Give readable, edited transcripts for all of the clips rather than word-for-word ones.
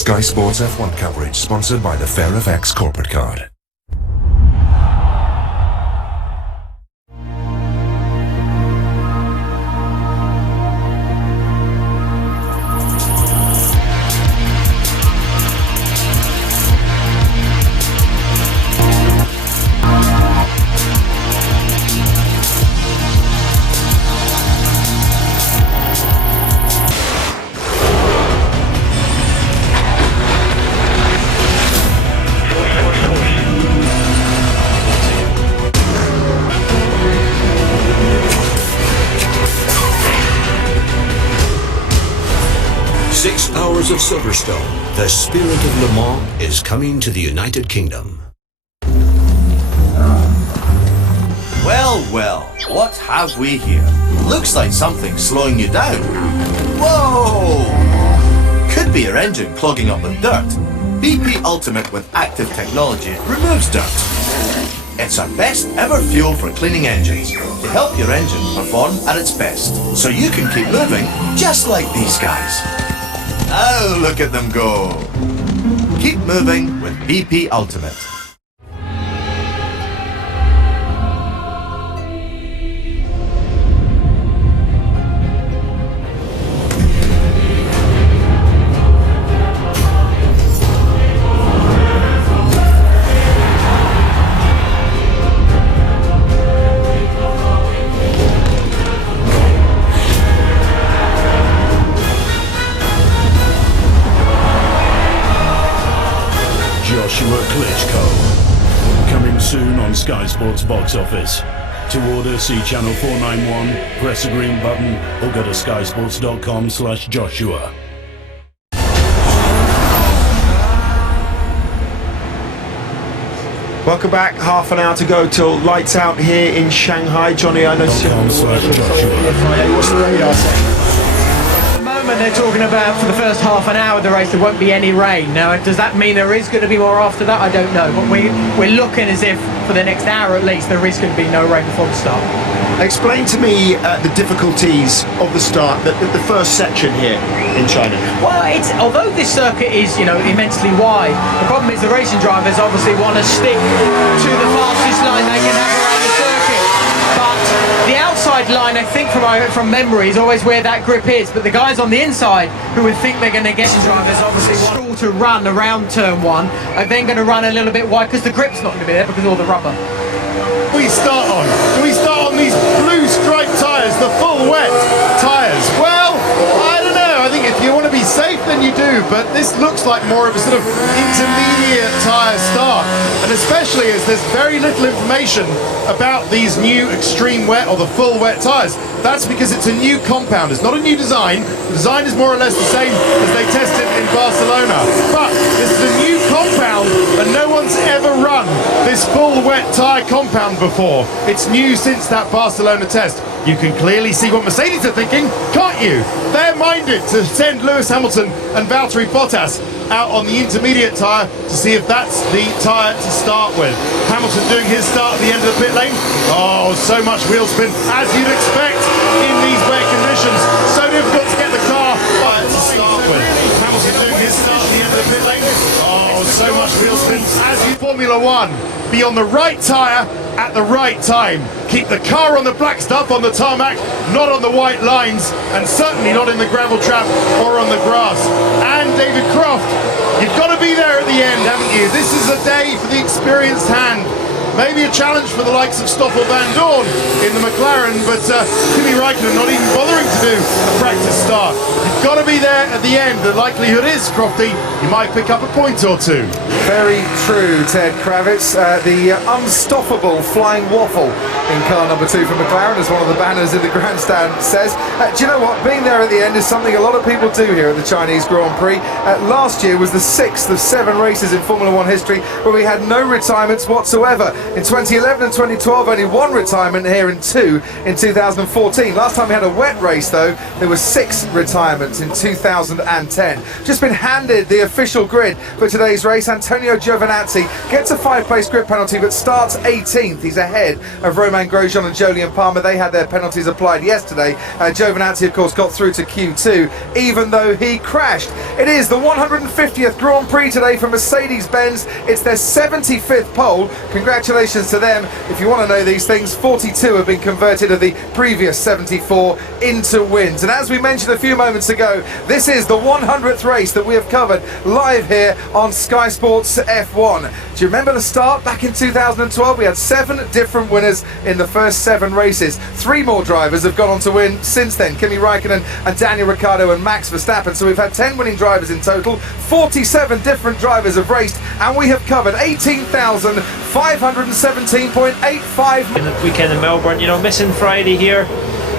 Sky Sports F1 coverage sponsored by the FairFX corporate card. Of Silverstone, the spirit of Le Mans is coming to the United Kingdom. Well, well, what have we here? Looks like something's slowing you down. Whoa! Could be your engine clogging up with dirt. BP Ultimate with active technology removes dirt. It's our best ever fuel for cleaning engines to help your engine perform at its best, so you can keep moving just like these guys. Oh, look at them go. Keep moving with BP Ultimate. Joshua Klitschko. Coming soon on Sky Sports box office. To order, see channel 491, press the green button, or go to skysports.com/Joshua. Welcome back. Half an hour to go till lights out here in Shanghai. Johnny, I know. What's the radar saying? They're talking about for the first half an hour of the race there won't be any rain. Now, does that mean there is going to be more after that? I don't know, but we're looking as if for the next hour at least there is going to be no rain before the start. Explain to me the difficulties of the start, the first section here in China. Well, although this circuit is immensely wide, the problem is the racing drivers obviously want to stick to the fastest line they can have around the circuit. But the outside line, I think from memory, is always where that grip is. But the guys on the inside who would think they're going to get drivers obviously want to run around turn one are then going to run a little bit wide because the grip's not going to be there because of all the rubber. Do we start on these blue striped tyres, the full wet tyres? Well, I don't know. I think if you want to be safe, then you do. But this looks like more of a sort of intermediate tyre start. And especially as there's very little information about these new extreme wet or the full wet tyres. That's because it's a new compound. It's not a new design. The design is more or less the same as they tested in Barcelona. But this is a new compound and no one's ever run this full wet tyre compound before. It's new since that Barcelona test. You can clearly see what Mercedes are thinking, can't you? They're minded to send Lewis Hamilton and Valtteri Bottas out on the intermediate tyre to see if that's the tyre to start with. Hamilton doing his start at the end of the pit lane. Oh, so much wheel spin, as you'd expect in these wet conditions. So difficult to get the car to start with. Hamilton doing his start at the end of the pit lane. Oh, so much wheel spin, as you Formula One. Be on the right tyre at the right time. Keep the car on the black stuff on the tarmac, not on the white lines, and certainly not in the gravel trap or on the grass. And David Croft, you've got to be there at the end, haven't you? This is a day for the experienced hand. Maybe a challenge for the likes of Stoffel Van Dorn in the McLaren, but Kimi Raikkonen not even bothering to do a practice start. You've got to be there at the end. The likelihood is, Crofty, you might pick up a point or two. Very true, Ted Kravitz. The unstoppable flying waffle in car number 2 for McLaren, as one of the banners in the grandstand says. Do you know what? Being there at the end is something a lot of people do here at the Chinese Grand Prix. Last year was the 6th of 7 races in Formula One history where we had no retirements whatsoever. In 2011 and 2012, only 1 retirement here and 2 in 2014. Last time we had a wet race, though, there were 6 retirements in 2010. Just been handed the official grid for today's race, and Antonio Giovinazzi gets a 5-place grid penalty but starts 18th. He's ahead of Romain Grosjean and Jolyon Palmer. They had their penalties applied yesterday. Giovinazzi, of course, got through to Q2, even though he crashed. It is the 150th Grand Prix today for Mercedes-Benz. It's their 75th pole. Congratulations to them. If you want to know these things, 42 have been converted of the previous 74 into wins. And as we mentioned a few moments ago, this is the 100th race that we have covered live here on Sky Sports F1. Do you remember the start back in 2012? We had 7 different winners in the first 7 races. 3 more drivers have gone on to win since then. Kimi Raikkonen and Daniel Ricciardo and Max Verstappen. So we've had 10 winning drivers in total. 47 different drivers have raced, and we have covered 18,517.85 in the weekend in Melbourne. You know, missing Friday here,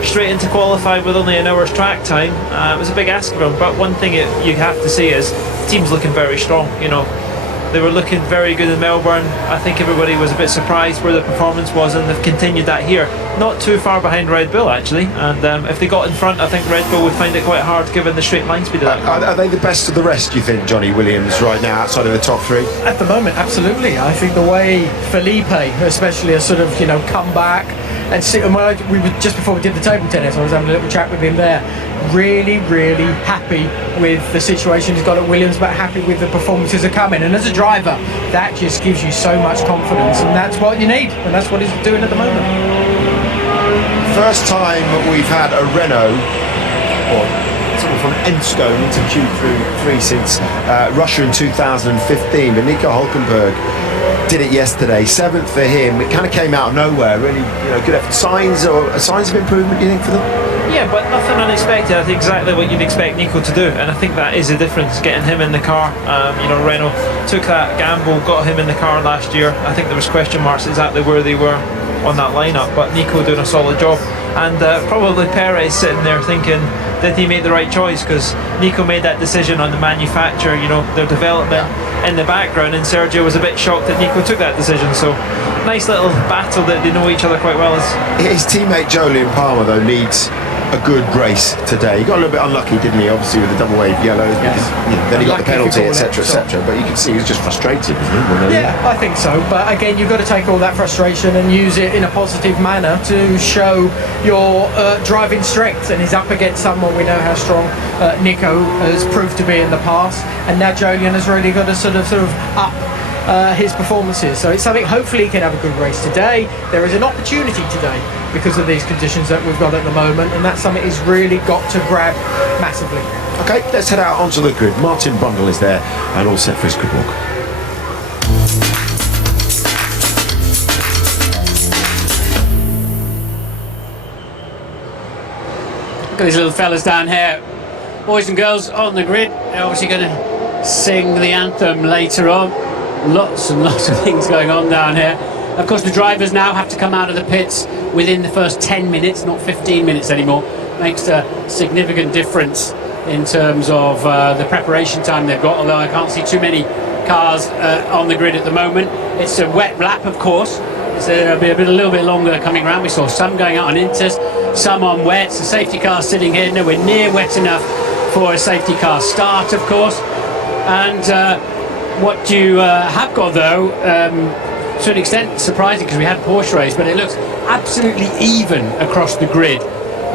straight into qualify with only an hour's track time. It was a big ask of him, but one thing you have to say is the team's looking very strong. You know, they were looking very good in Melbourne. I think everybody was a bit surprised where the performance was, and they've continued that here. Not too far behind Red Bull, actually, and if they got in front, I think Red Bull would find it quite hard given the straight line speed of that car. Are they the best of the rest, do you think, Johnny Williams, right now, outside of the top 3? At the moment, absolutely. I think the way Felipe, especially, has sort of, you know, come back and see. And we were just before we did the table tennis, I was having a little chat with him there. Really, really happy with the situation he's got at Williams, but happy with the performances that are coming. And as a driver, that just gives you so much confidence, and that's what you need, and that's what he's doing at the moment. First time we've had a Renault, or someone from Enstone into Q3 since Russia in 2015, but Nico Hulkenberg did it yesterday. 7th for him. It kind of came out of nowhere. Really, you know, good effort. Signs of improvement, do you think, for them? Yeah, but nothing unexpected. I think exactly what you'd expect Nico to do, and I think that is the difference, getting him in the car. You know, Renault took that gamble, got him in the car last year. I think there was question marks exactly where they were on that lineup, but Nico doing a solid job, and probably Perez sitting there thinking, did he make the right choice? Because Nico made that decision on the manufacturer, you know, their development in the background, and Sergio was a bit shocked that Nico took that decision. So nice little battle that they know each other quite well. His teammate Jolyon Palmer, though, needs a good race today. He got a little bit unlucky, didn't he, obviously, with the double wave yellows, because, you know, then he got the penalty, etc, etc, but you can see he was just frustrated, wasn't he? Yeah, I think so, but again, you've got to take all that frustration and use it in a positive manner to show your driving strength, and he's up against someone we know how strong Nico has proved to be in the past, and now Jolyon has really got to sort of up his performances. So it's something, hopefully he can have a good race today. There is an opportunity today because of these conditions that we've got at the moment, and that's something he's really got to grab massively. Okay, let's head out onto the grid. Martin Brundle is there and all set for his grid walk. Look at these little fellas down here, boys and girls on the grid. They're obviously going to sing the anthem later on. Lots and lots of things going on down here. Of course, the drivers now have to come out of the pits within the first 10 minutes, not 15 minutes anymore. Makes a significant difference in terms of the preparation time they've got, although I can't see too many cars on the grid at the moment. It's a wet lap, of course, so it'll be a little bit longer coming around. We saw some going out on inters, some on wets. The safety car sitting here nowhere near wet enough for a safety car start, of course. And what you have got, though, to an extent surprising, because we had a Porsche race, but it looks absolutely even across the grid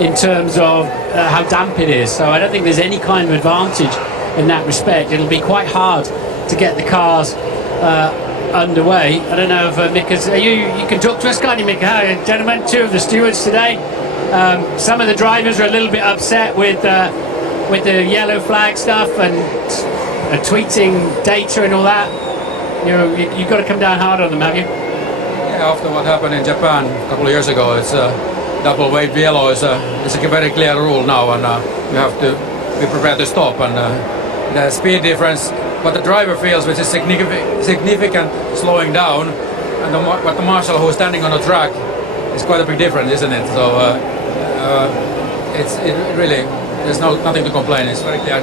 in terms of how damp it is. So I don't think there's any kind of advantage in that respect. It'll be quite hard to get the cars underway. I don't know if Mika's, you can talk to us, can't you, Mika? Hi, gentlemen, 2 of the stewards today. Some of the drivers are a little bit upset with the yellow flag stuff and tweeting data and all that. You know, you've got to come down hard on them, have you? Yeah, after what happened in Japan a couple of years ago, it's double wave yellow is a very clear rule now, and you have to be prepared to stop. And the speed difference, what the driver feels, which is significant slowing down, and what the marshal who's standing on the track is quite a big difference, isn't it? So it really, there's nothing to complain. It's very clear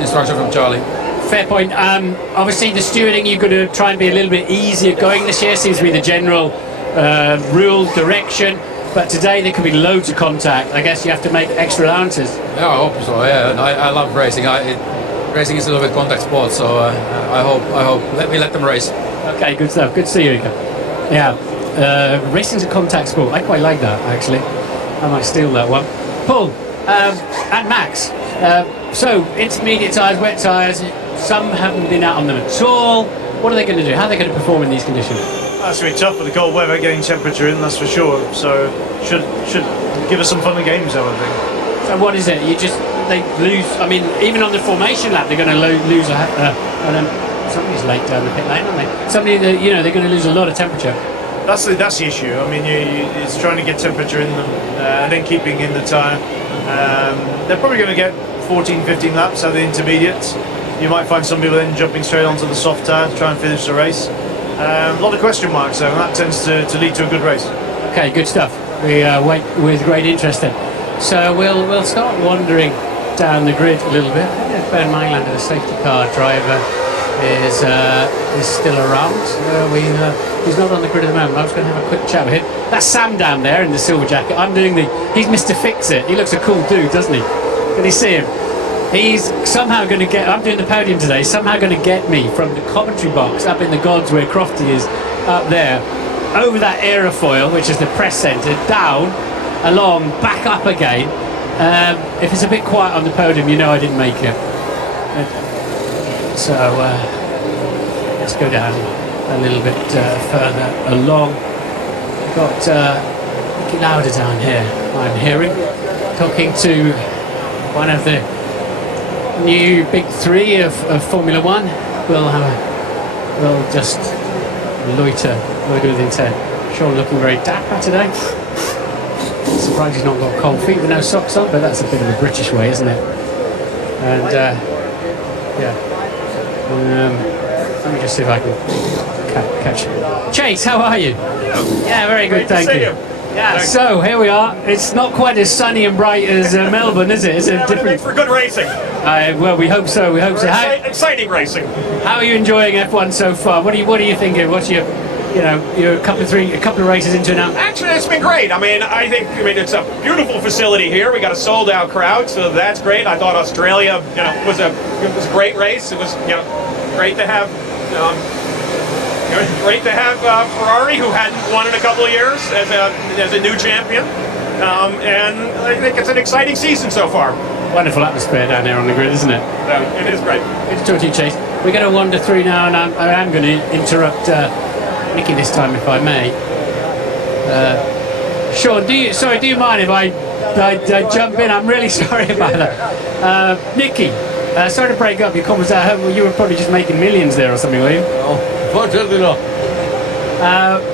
instruction from Charlie. Fair point. Obviously, the stewarding, you've got to try and be a little bit easier going this year. Seems to be the general rule, direction. But today there could be loads of contact. I guess you have to make extra allowances. Yeah, I hope so. Yeah, I love racing. racing is a little bit contact sport, so I hope let them race. Okay, good stuff. Good to see you, Nico. Yeah, racing's a contact sport. I quite like that, actually. I might steal that one. Paul and Max. So, intermediate tyres, wet tyres. Some haven't been out on them at all. What are they going to do? How are they going to perform in these conditions? That's going to be tough with the cold weather, getting temperature in, that's for sure. So, should give us some fun and games, though, I think. So, what is it? They lose. I mean, even on the formation lap, they're going to lose somebody's late down the pit lane, aren't they? They're going to lose a lot of temperature. That's the issue. I mean, it's trying to get temperature in them and then keeping in the tyre. They're probably going to get 14, 15 laps out of the intermediates. You might find some people then jumping straight onto the soft tyre to try and finish the race. A lot of question marks though, and that tends to lead to a good race. Okay, good stuff. We wait with great interest then. So we'll start wandering down the grid a little bit. Ben Mailander, the safety car driver, is still around. He's not on the grid at the moment. I was going to have a quick chat with him. That's Sam down there in the silver jacket. He's Mr. Fix-It. He looks a cool dude, doesn't he? Can you see him? He's somehow going to get. I'm doing the podium today. Somehow going to get me from the commentary box up in the gods where Crofty is, up there, over that aerofoil, which is the press centre, down, along, back up again. If it's a bit quiet on the podium, you know I didn't make it. So let's go down a little bit further along. We've got Nicky Lauda down here, I'm hearing, talking to one of the new big three of Formula One. We'll just loiter with intent. Sean looking very dapper today. Surprised he's not got cold feet with no socks on, but that's a bit of a British way, isn't it? And yeah. Let me just see if I can catch you. Chase, how are you? Yeah, very good, thank you. Yeah, so here we are. It's not quite as sunny and bright as Melbourne, is it? It's a different. Make for good racing. Well, we hope so. We hope so. Exciting racing. How are you enjoying F1 so far? What are you thinking? What's your you're a couple of races into it now? Actually, it's been great. I mean, it's a beautiful facility here. We got a sold-out crowd, so that's great. I thought Australia, was a great race. It was, great to have. Great to have Ferrari, who hadn't won in a couple of years, as a new champion. And I think it's an exciting season so far. Wonderful atmosphere down there on the grid, isn't it? It is great. Good to talk to you, Chase. We're going to wander through now, and I am going to interrupt Nicky this time, if I may. Sean, do you mind if I jump in? I'm really sorry about that. Nicky, sorry to break up your comments at home. You were probably just making millions there or something, were you? Oh, fortunately not.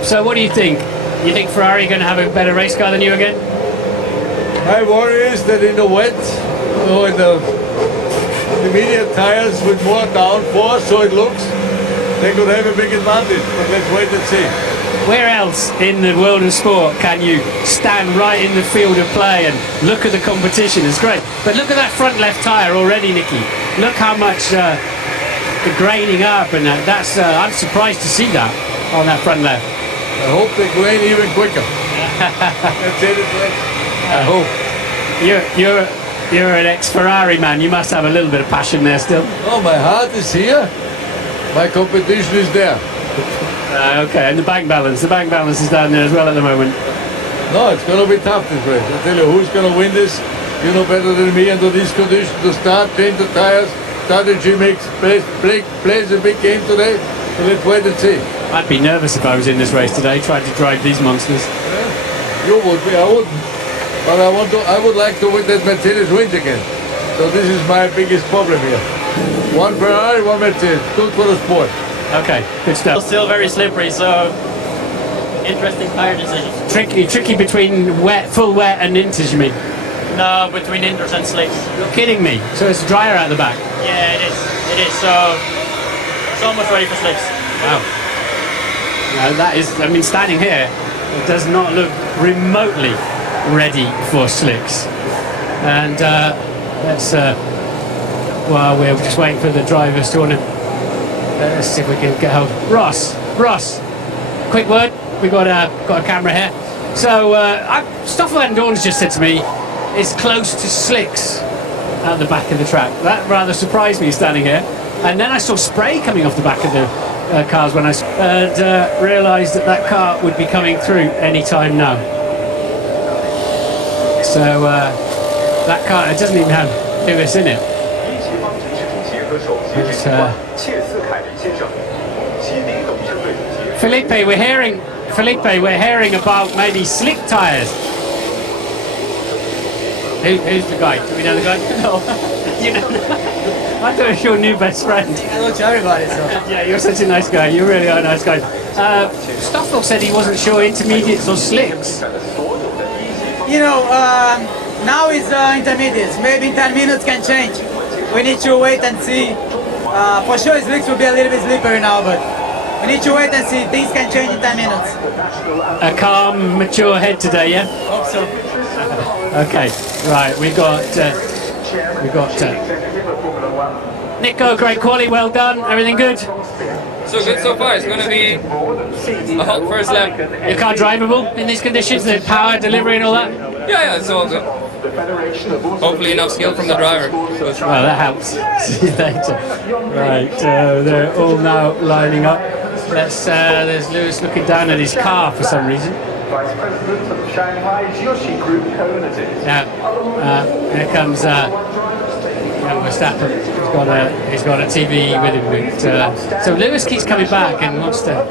So what do you think? You think Ferrari are going to have a better race car than you again? My worry is that in the wet, in the intermediate tires with more downforce, so it looks, they could have a big advantage, but let's wait and see. Where else in the world of sport can you stand right in the field of play and look at the competition? It's great. But look at that front left tyre already, Nicky. Look how much the graining up, and that's I'm surprised to see that on that front left. I hope they grain even quicker. That's it. I hope. You're an ex-Ferrari man. You must have a little bit of passion there still. Oh, my heart is here. My competition is there. Okay, and the bank balance is down there as well at the moment. No, it's going to be tough this race. I tell you, who's going to win this? You know better than me under these conditions. To start, change the tires, strategy plays a big game today. So let's wait and see. I'd be nervous if I was in this race today, trying to drive these monsters. Yeah, you would be, I wouldn't. But I would like to win that Mercedes wins again. So this is my biggest problem here. One Ferrari, one Mercedes. Good for the sport. Okay, good stuff. Still very slippery, so interesting tire decisions. Tricky between full wet and inters, you mean? No, between inters and slicks. You're kidding me. So it's drier out the back? Yeah, it is. It is. So it's almost ready for slicks. Wow. Now that is, standing here, it does not look remotely ready for slicks. And while we're just waiting for the drivers to let's see if we can get hold. Ross, quick word. We got a camera here. So Stoffel van Dorn's just said to me, it's close to slicks. at the back of the track. That rather surprised me standing here. And then I saw spray coming off the back of the cars when I realised that car would be coming through any time now. So that car, it doesn't even have Lewis in it. Felipe, we're hearing about maybe slick tyres. Who's the guy? Do we know the guy? No. You know, I thought it was your new best friend. I know everybody, so. Yeah, you're such a nice guy. You really are a nice guy. Stoffel said he wasn't sure intermediates or slicks. You know, now it's intermediates. Maybe in 10 minutes can change. We need to wait and see. For sure, slicks will be a little bit slippery now, but we need to wait and see. Things can change in 10 minutes. A calm, mature head today, yeah? Hope so. Okay, right. We've got Nico, great quality, well done. Everything good? So good so far. It's going to be a hot first lap. Your car drivable in these conditions? The power, delivery and all that? Yeah, it's all good. Hopefully enough skill from the driver. So it's well, that helps. See you later. Right, they're all now lining up. There's Lewis looking down at his car for some reason. Vice President of Shanghai's Yoshi Group Co-Limited. Now, here comes young Verstappen. He's got a TV with him. So Lewis keeps coming back and wants to.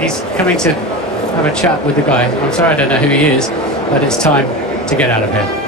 He's coming to have a chat with the guy. I'm sorry, I don't know who he is, but it's time to get out of here.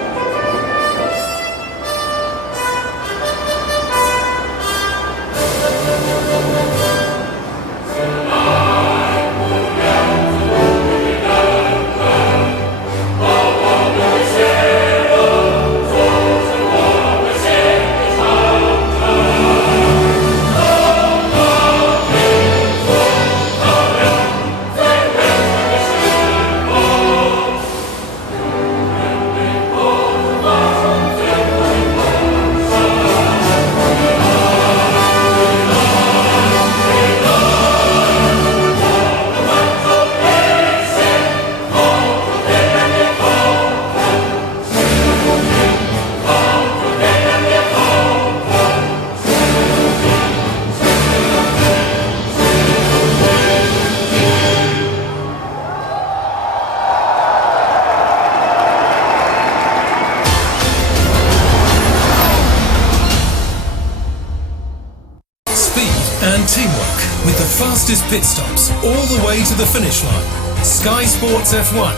Teamwork with the fastest pit stops all the way to the finish line. Sky Sports F1,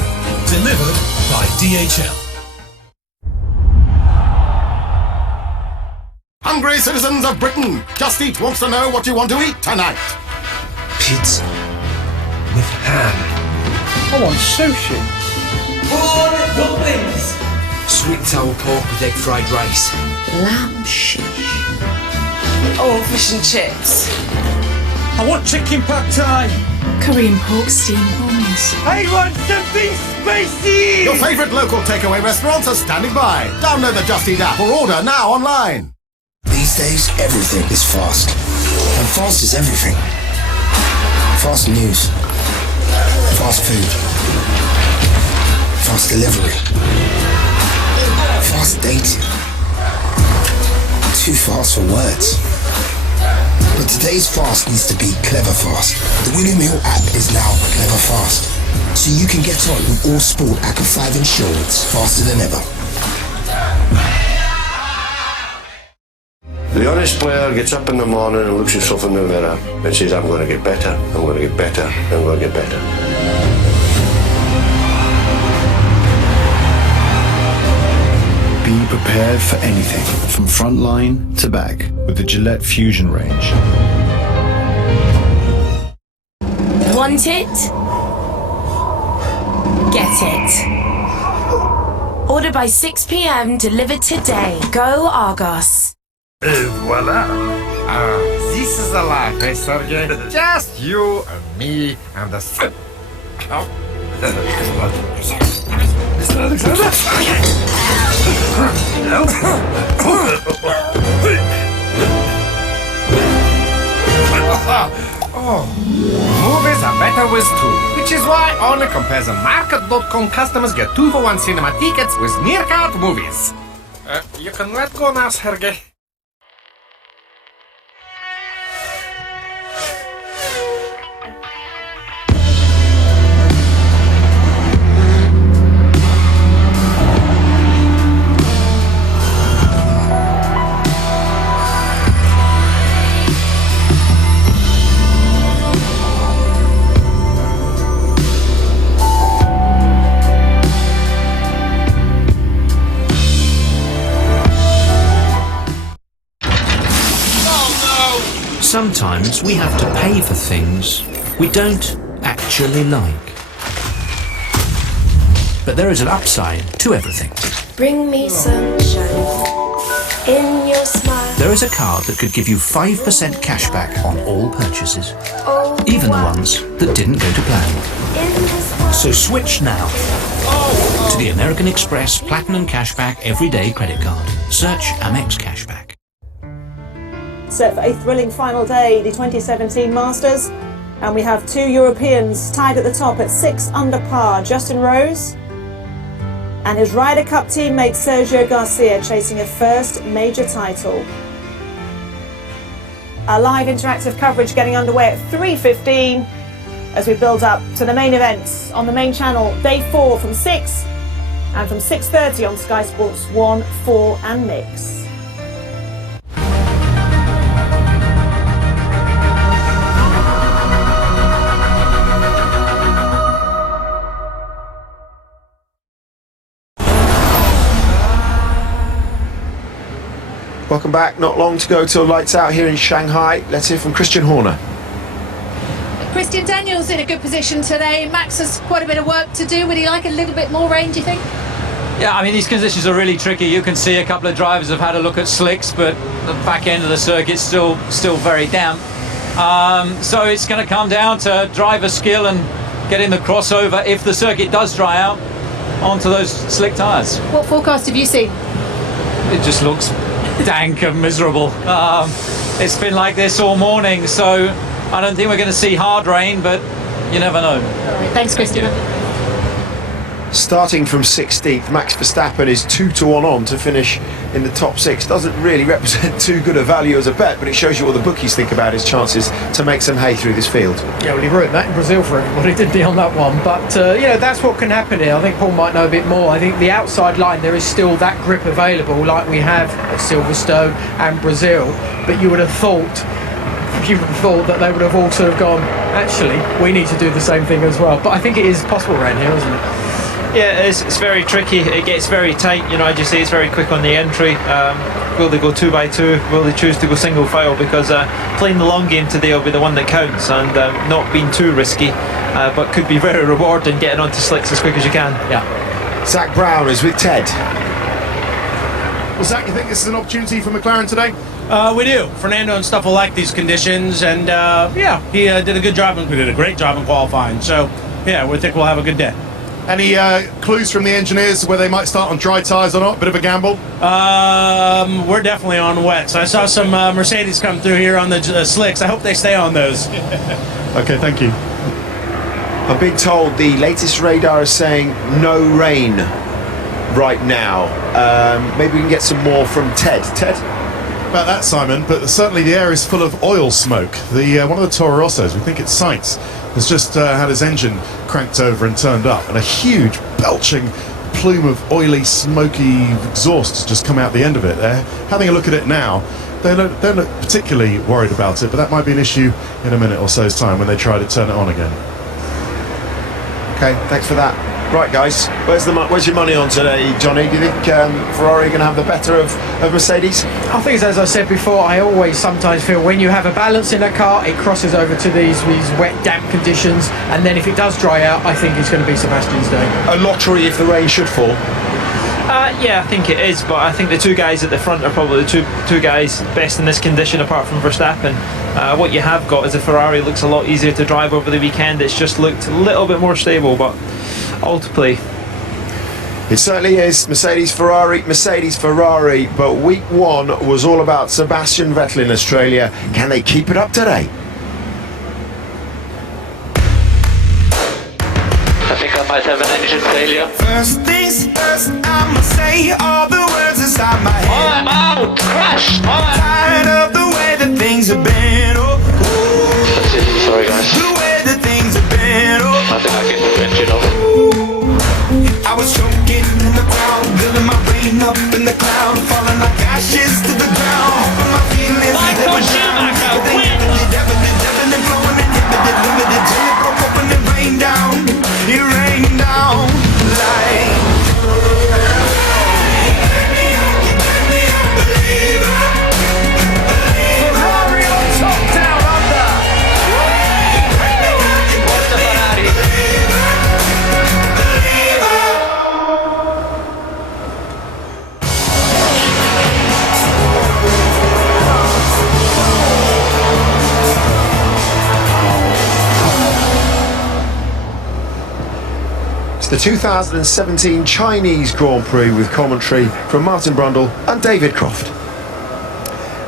delivered by DHL. Hungry citizens of Britain, Just Eat wants to know what you want to eat tonight. Pizza with ham. I want sushi. Prawn dumplings. Sweet and sour pork with egg fried rice. Lamb shish. Oh, fish and chips. I want chicken pad thai. Korean pork steam prawns. I want something spicy. Your favourite local takeaway restaurants are standing by. Download the Just Eat app or order now online. These days, everything is fast. And fast is everything. Fast news. Fast food. Fast delivery. Fast dating. Too fast for words. But today's fast needs to be clever fast. The William Hill app is now clever fast. So you can get on with all sport ACA 5 insurance faster than ever. The honest player gets up in the morning and looks himself in the mirror and says, I'm going to get better, I'm going to get better, I'm going to get better. Be prepared for anything, from front line to back, with the Gillette Fusion range. Want it? Get it. Order by 6 p.m, delivered today. Go Argos. Voila! This is the life, eh, Sergey? Just you and me and the sun. Oh. Mr. Alexander? Oh, movies are better with two, which is why only Comparethemarket.com customers get 2-for-1 cinema tickets with Meerkat Movies. You can let go now, Sergey. Sometimes we have to pay for things we don't actually like. But there is an upside to everything. Bring me sunshine in your smile. There is a card that could give you 5% cash back on all purchases, even the ones that didn't go to plan. So switch now to the American Express Platinum Cashback Everyday Credit Card. Search Amex Cashback. Set for a thrilling final day, the 2017 Masters, and we have two Europeans tied at the top at 6 under par. Justin Rose and his Ryder Cup teammate Sergio Garcia chasing a first major title. Our live interactive coverage getting underway at 3:15 as we build up to the main events on the main channel, day 4 from 6 and from 6:30 on Sky Sports 1, 4 and Mix. Welcome back. Not long to go till lights out here in Shanghai. Let's hear from Christian Horner. Christian Daniels in a good position today. Max has quite a bit of work to do. Would he like a little bit more rain, do you think? Yeah, I mean, these conditions are really tricky. You can see a couple of drivers have had a look at slicks, but the back end of the circuit's still very damp. So it's going to come down to driver skill and getting the crossover, if the circuit does dry out, onto those slick tyres. What forecast have you seen? It just looks dank and miserable. It's been like this all morning, so I don't think we're going to see hard rain, but you never know. Thanks, Christian. Starting from 16th, Max Verstappen is 2-1 on to finish in the top 6. Doesn't really represent too good a value as a bet, but it shows you what the bookies think about his chances to make some hay through this field. Yeah, well, he ruined that in Brazil for everybody, didn't he, on that one? But, you know, that's what can happen here. I think Paul might know a bit more. I think the outside line, there is still that grip available, like we have at Silverstone and Brazil. But you would have thought that they would have all sort of gone, actually, we need to do the same thing as well. But I think it is possible around here, isn't it? Yeah, it's very tricky. It gets very tight. You know, as you say, it's very quick on the entry. Will they go 2x2? Will they choose to go single file? Because playing the long game today will be the one that counts, and not being too risky, but could be very rewarding getting onto slicks as quick as you can. Yeah. Zach Brown is with Ted. Well, Zach, you think this is an opportunity for McLaren today? We do. Fernando and stuff will like these conditions, and yeah, he did a good job. We did a great job in qualifying. So yeah, we think we'll have a good day. Any clues from the engineers where they might start on dry tyres or not? Bit of a gamble? We're definitely on wets. I saw some Mercedes come through here on the slicks. I hope they stay on those. Okay, thank you. I'm being told the latest radar is saying no rain right now. Maybe we can get some more from Ted. Ted? About that, Simon, but certainly the air is full of oil smoke. One of the Toro Rossos, we think it's Sainz, has just had his engine cranked over and turned up, and a huge belching plume of oily, smoky exhaust has just come out the end of it. They're having a look at it now. They don't look particularly worried about it, but that might be an issue in a minute or so's time when they try to turn it on again. Okay, thanks for that. Right, guys, where's your money on today, Johnny? Do you think Ferrari are going to have the better of Mercedes? I think, as I said before, I always sometimes feel when you have a balance in a car, it crosses over to these wet, damp conditions, and then if it does dry out, I think it's going to be Sebastian's day. A lottery if the rain should fall? Yeah, I think it is, but I think the two guys at the front are probably the two guys best in this condition apart from Verstappen. What you have got is a Ferrari looks a lot easier to drive over the weekend. It's just looked a little bit more stable, but ultimately it certainly is. Mercedes Ferrari, but week 1 was all about Sebastian Vettel in Australia. Can they keep it up today? I think I might have an engine failure. First things first, I'ma say all the words inside my will crash. Tired of the way that things have been. Sorry guys. The way that things have been. I think I get the engine off. I was choking in the crowd, building my brain up in the cloud, falling like ashes to the ground. Hoping my feelings Michael Schumacher wins. Definitely flowing, inhibited, limited, till it broke open and rained down. It rained down like. Ferrari on top, down under. Forza Ferrari. The 2017 Chinese Grand Prix with commentary from Martin Brundle and David Croft.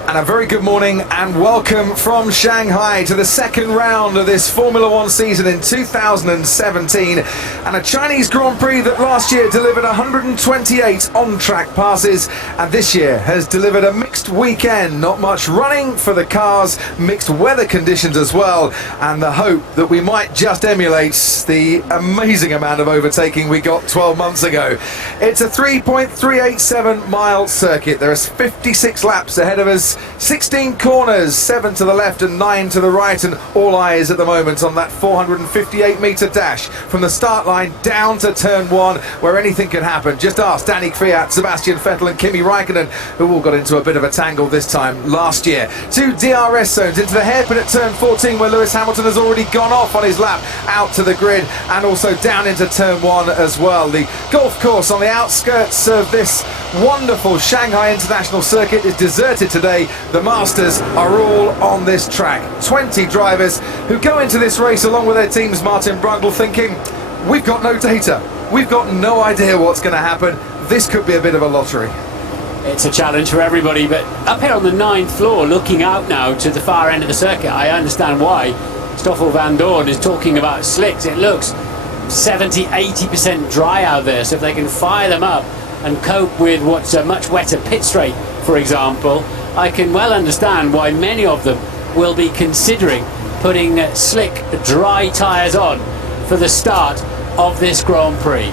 And a very good morning and welcome from Shanghai to the second round of this Formula One season in 2017, and a Chinese Grand Prix that last year delivered 128 on-track passes and this year has delivered a mixed weekend. Not much running for the cars, mixed weather conditions as well, and the hope that we might just emulate the amazing amount of overtaking we got 12 months ago. It's a 3.387 mile circuit. There are 56 laps ahead of us, 16 corners, 7 to the left and 9 to the right, and all eyes at the moment on that 458 metre dash from the start line down to turn 1, where anything can happen. Just ask Danny Kvyat, Sebastian Vettel and Kimi Raikkonen, who all got into a bit of a tangle this time last year. 2 DRS zones into the hairpin at turn 14, where Lewis Hamilton has already gone off on his lap out to the grid, and also down into turn 1 as well. The golf course on the outskirts of this wonderful Shanghai International Circuit is deserted today. The Masters are all on this track. 20 drivers who go into this race along with their teams, Martin Brundle, thinking, we've got no data, we've got no idea what's going to happen, this could be a bit of a lottery. It's a challenge for everybody, but up here on the 9th floor, looking out now to the far end of the circuit, I understand why Stoffel van Dorn is talking about slicks. It looks 70-80% dry out there, so if they can fire them up and cope with what's a much wetter pit straight, for example, I can well understand why many of them will be considering putting slick, dry tyres on for the start of this Grand Prix.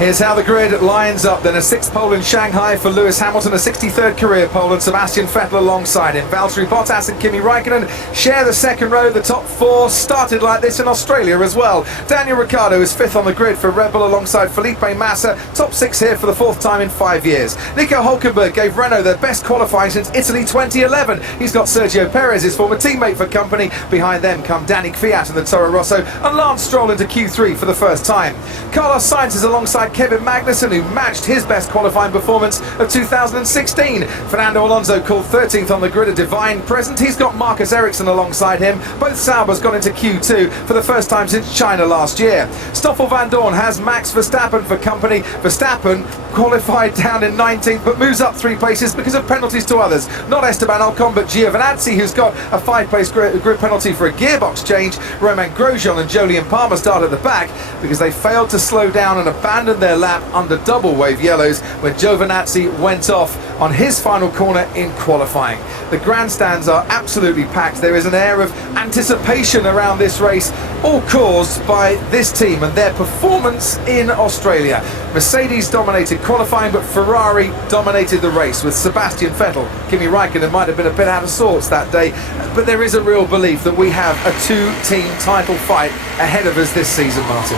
Here's how the grid lines up then. A 6th pole in Shanghai for Lewis Hamilton, a 63rd career pole, and Sebastian Vettel alongside him. Valtteri Bottas and Kimi Raikkonen share the second row. The top 4 started like this in Australia as well. Daniel Ricciardo is 5th on the grid for Red Bull alongside Felipe Massa. Top 6 here for the 4th time in 5 years. Nico Hülkenberg gave Renault their best qualifying since Italy 2011. He's got Sergio Perez, his former teammate, for company. Behind them come Danny Kvyat in the Toro Rosso and Lance Stroll into Q3 for the first time. Carlos Sainz is alongside Kevin Magnussen, who matched his best qualifying performance of 2016. Fernando Alonso called 13th on the grid, a divine present. He's got Marcus Ericsson alongside him. Both Saubers got into Q2 for the first time since China last year. Stoffel van Dorn has Max Verstappen for company. Verstappen qualified down in 19th but moves up 3 places because of penalties to others. Not Esteban Ocon but Giovinazzi, who's got a 5-place grid penalty for a gearbox change. Romain Grosjean and Jolyon Palmer start at the back because they failed to slow down and abandon their lap under double wave yellows when Giovinazzi went off on his final corner in qualifying. The grandstands are absolutely packed. There is an air of anticipation around this race, all caused by this team and their performance in Australia. Mercedes dominated qualifying, but Ferrari dominated the race with Sebastian Vettel. Kimi Raikkonen might have been a bit out of sorts that day, but there is a real belief that we have a 2-team title fight ahead of us this season, Martin.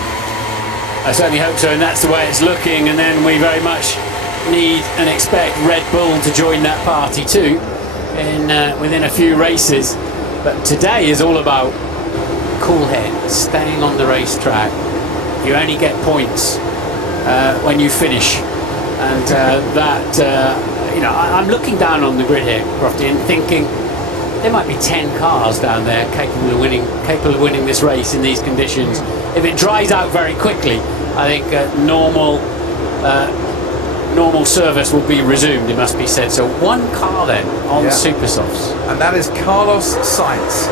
I certainly hope so, and that's the way it's looking, and then we very much need and expect Red Bull to join that party too within a few races. But today is all about cool head, staying on the racetrack. You only get points when you finish, and I'm looking down on the grid here, Crofty, and thinking there might be 10 cars down there capable of winning this race in these conditions. If it dries out very quickly, I think normal service will be resumed, it must be said. So 1 car then on Super Softs. And that is Carlos Sainz.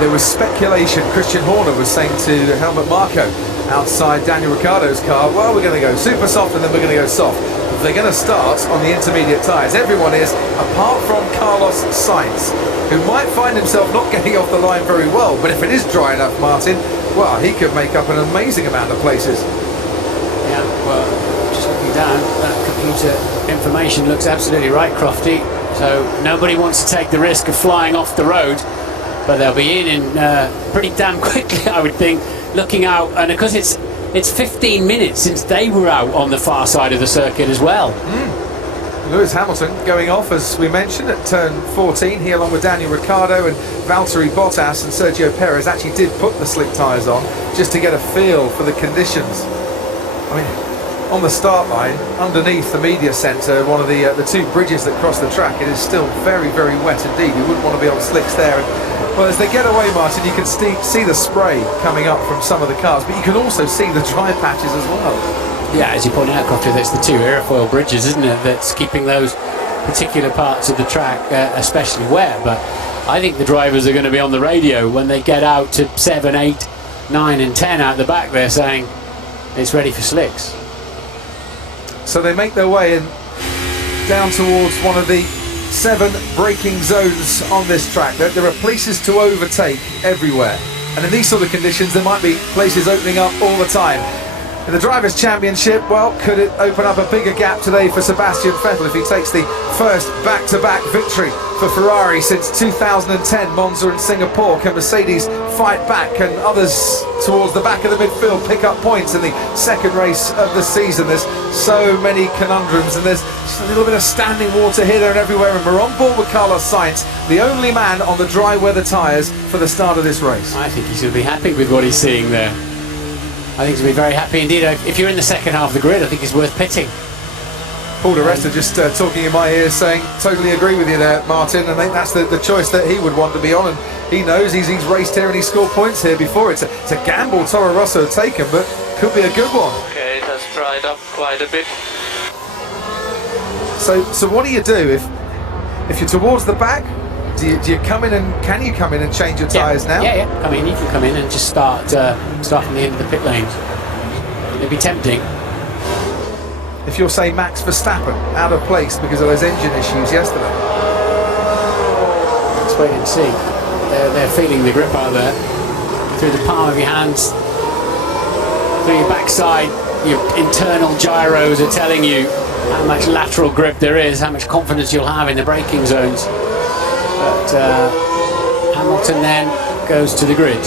There was speculation, Christian Horner was saying to Helmut Marko, outside Daniel Ricciardo's car. Well, we're going to go super soft and then we're going to go soft. They're going to start on the intermediate tyres. Everyone is, apart from Carlos Sainz, who might find himself not getting off the line very well, but if it is dry enough, Martin, well, he could make up an amazing amount of places. Yeah, well, just looking down, that computer information looks absolutely right, Crofty. So nobody wants to take the risk of flying off the road, but they'll be in pretty damn quickly, I would think, looking out. And because it's 15 minutes since they were out on the far side of the circuit as well. Lewis Hamilton going off, as we mentioned, at turn 14. He, along with Daniel Ricciardo and Valtteri Bottas and Sergio Perez, actually did put the slick tyres on just to get a feel for the conditions. I mean, on the start line, underneath the media centre, one of the two bridges that cross the track, it is still very, very wet indeed. You wouldn't want to be on slicks there. And, well, as they get away, Martin, you can see the spray coming up from some of the cars, but you can also see the dry patches as well. Yeah, as you point out, Crofty, that's the two airfoil bridges, isn't it, that's keeping those particular parts of the track especially wet. But I think the drivers are going to be on the radio when they get out to 7, 8, 9 and 10 out the back there saying it's ready for slicks. So they make their way in down towards one of the 7 braking zones on this track. There are places to overtake everywhere, and in these sort of conditions there might be places opening up all the time. In the Drivers' Championship, well, could it open up a bigger gap today for Sebastian Vettel if he takes the first back-to-back victory for Ferrari since 2010, Monza and Singapore? Can Mercedes fight back and others towards the back of the midfield pick up points in the second race of the season? There's so many conundrums, and there's just a little bit of standing water here, there and everywhere, and we're on board with Carlos Sainz, the only man on the dry weather tyres for the start of this race. I think he should be happy with what he's seeing there. I think he'll be very happy indeed. If you're in the second half of the grid, I think it's worth pitting. Paul di Resta just talking in my ear, saying, totally agree with you there, Martin. I think that's the choice that he would want to be on, and he knows he's raced here and he's scored points here before. It's a gamble Toro Rosso have taken, but could be a good one. Okay, it has dried up quite a bit. So what do you do if you're towards the back? Do you come in and can you come in and change your tyres now? Yeah. I mean, you can come in and just start from the end of the pit lanes. It'd be tempting. If you're, say, Max Verstappen, out of place because of those engine issues yesterday. Let's wait and see. They're feeling the grip out there. Through the palm of your hands, through your backside, your internal gyros are telling you how much lateral grip there is, how much confidence you'll have in the braking zones. But Hamilton then goes to the grid.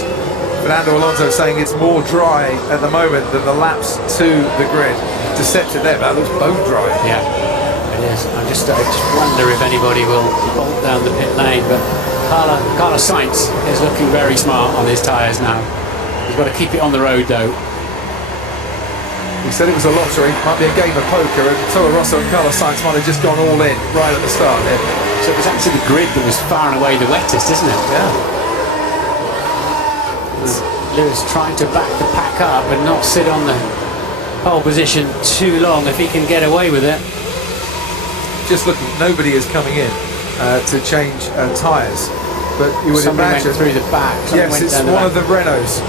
Fernando Alonso saying it's more dry at the moment than the laps to the grid. Deceptive there, but that looks bone dry. Yeah, it is. I just wonder if anybody will bolt down the pit lane, but Carlos Sainz is looking very smart on his tyres now. He's got to keep it on the road though. He said it was a lottery, might be a game of poker, and Toro Rosso and Carlos Sainz might have just gone all in right at the start there. So it was actually the grid that was far and away the wettest, isn't it? Yeah. Lewis trying to back the pack up and not sit on the pole position too long if he can get away with it. Just looking, nobody is coming in to change tyres, but you would Somebody imagine went through the back. Yes, it's one of the Renaults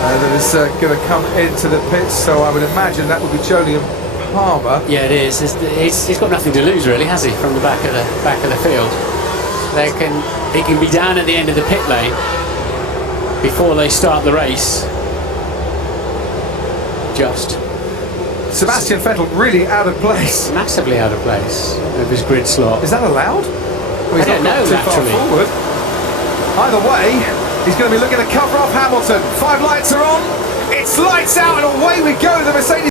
that is going to come into the pits, so I would imagine that would be Jolyon Palmer. Yeah, it is. He's got nothing to lose, really, has he? From the back of the field, he can be down at the end of the pit lane before they start the race. Just Sebastian Vettel really out of place. Massively out of place of his grid slot. Is that allowed? I don't know, actually. Forward. Either way, he's going to be looking to cover off Hamilton. 5 lights are on. It's lights out and away we go. The Mercedes